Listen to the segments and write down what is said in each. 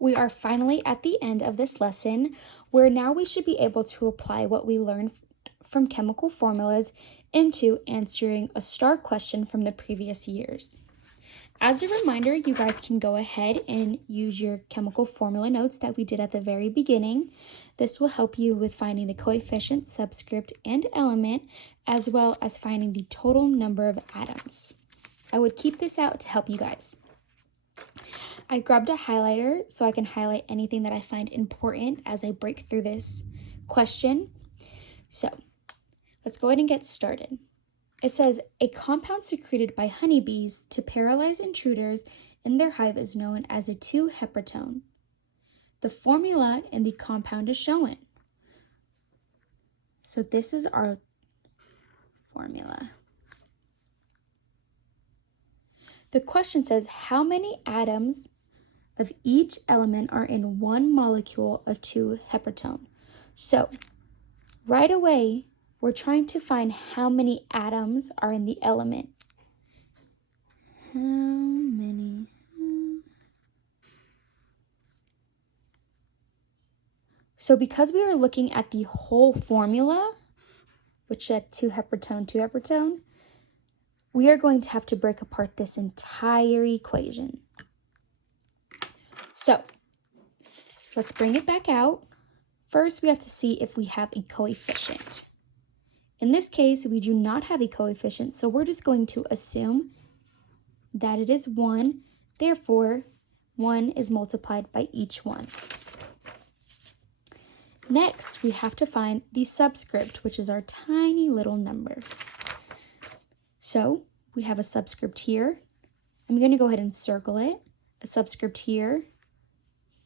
we are finally at the end of this lesson, where now we should be able to apply what we learned from chemical formulas into answering a STAAR question from the previous years. As a reminder, you guys can go ahead and use your chemical formula notes that we did at the very beginning. This will help you with finding the coefficient, subscript, and element, as well as finding the total number of atoms. I would keep this out to help you guys. I grabbed a highlighter so I can highlight anything that I find important as I break through this question. So let's go ahead and get started. It says, a compound secreted by honeybees to paralyze intruders in their hive is known as a 2-heptatone. The formula in the compound is shown. So this is our formula. The question says, how many atoms of each element are in one molecule of 2-heptatone? So right away, we're trying to find how many atoms are in the element. How many? So because we are looking at the whole formula, which had 2-heptatone, we are going to have to break apart this entire equation. So let's bring it back out. First, we have to see if we have a coefficient. In this case, we do not have a coefficient, so we're just going to assume that it is 1. Therefore, 1 is multiplied by each one. Next, we have to find the subscript, which is our tiny little number. So we have a subscript here. I'm going to go ahead and circle it. A subscript here,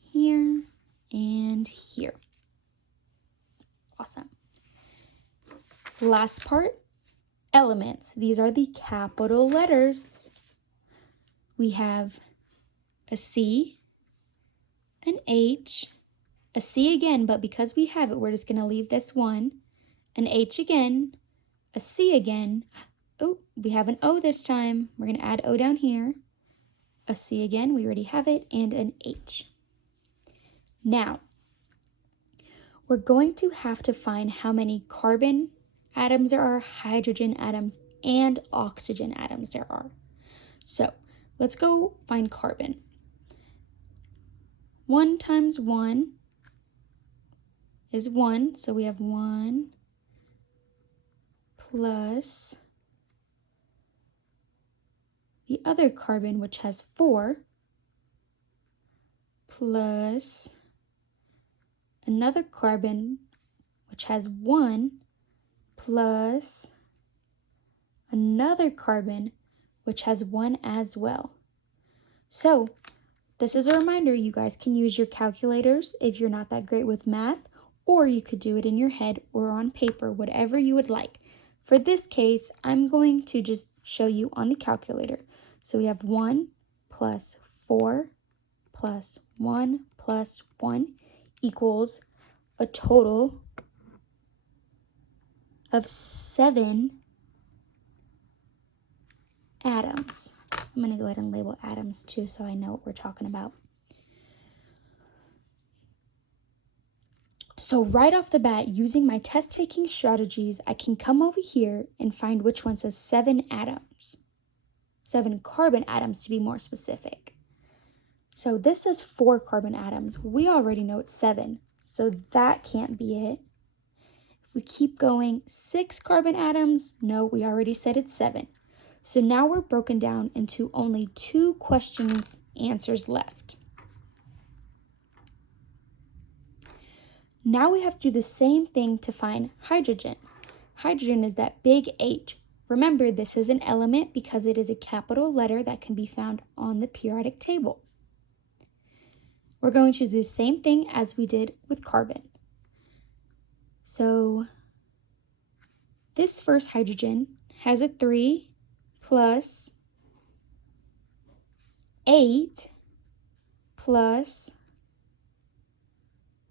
here, and here. Awesome. Last part, elements. These are the capital letters. We have a C, an H, a C again, but because we have it, we're just going to leave this one, an H again, a C again. Oh, we have an O this time. We're going to add O down here. A C again, we already have it, and an H. Now, we're going to have to find how many carbon atoms there are, hydrogen atoms, and oxygen atoms there are. So let's go find carbon. 1 times 1 is 1, so we have 1 plus the other carbon, which has 4, plus another carbon, which has 1, plus another carbon, which has 1 as well. So this is a reminder, you guys can use your calculators if you're not that great with math, or you could do it in your head or on paper, whatever you would like. For this case, I'm going to just show you on the calculator. So we have 1 plus 4 plus 1 plus 1 equals a total of 7 atoms. I'm going to go ahead and label atoms too so I know what we're talking about. So right off the bat, using my test-taking strategies, I can come over here and find which one says 7 atoms. 7 carbon atoms to be more specific. So this says 4 carbon atoms. We already know it's 7, so that can't be it. If we keep going, 6 carbon atoms, no, we already said it's 7. So now we're broken down into only 2 questions answers left. Now we have to do the same thing to find hydrogen. Hydrogen is that big H. Remember, this is an element because it is a capital letter that can be found on the periodic table. We're going to do the same thing as we did with carbon. So this first hydrogen has a 3 plus 8 plus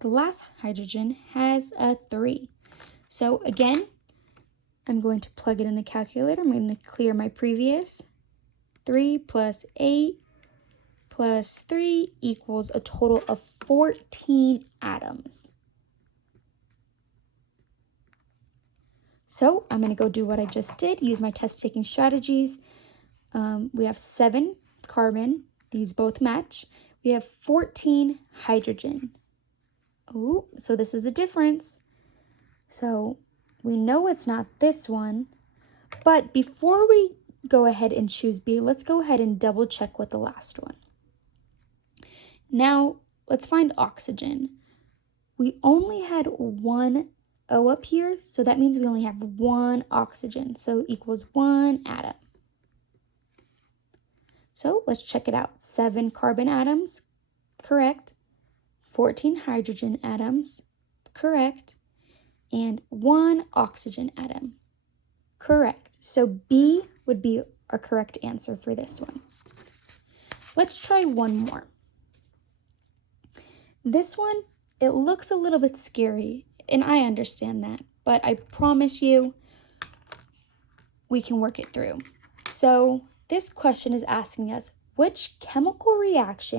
the last hydrogen has a 3. So again, I'm going to plug it in the calculator. I'm going to clear my previous. 3 plus 8 plus 3 equals a total of 14 atoms. So I'm going to go do what I just did, use my test-taking strategies. We have 7 carbon. These both match. We have 14 hydrogen. Oh, so this is a difference. So we know it's not this one. But before we go ahead and choose B, let's go ahead and double check with the last one. Now, let's find oxygen. We only had one O up here, so that means we only have one oxygen, so equals 1 atom. So let's check it out. 7 carbon atoms, correct. 14 hydrogen atoms, correct. And 1 oxygen atom, correct. So B would be our correct answer for this one. Let's try one more. This one, it looks a little bit scary, and I understand that, but I promise you we can work it through. So this question is asking us, which chemical reaction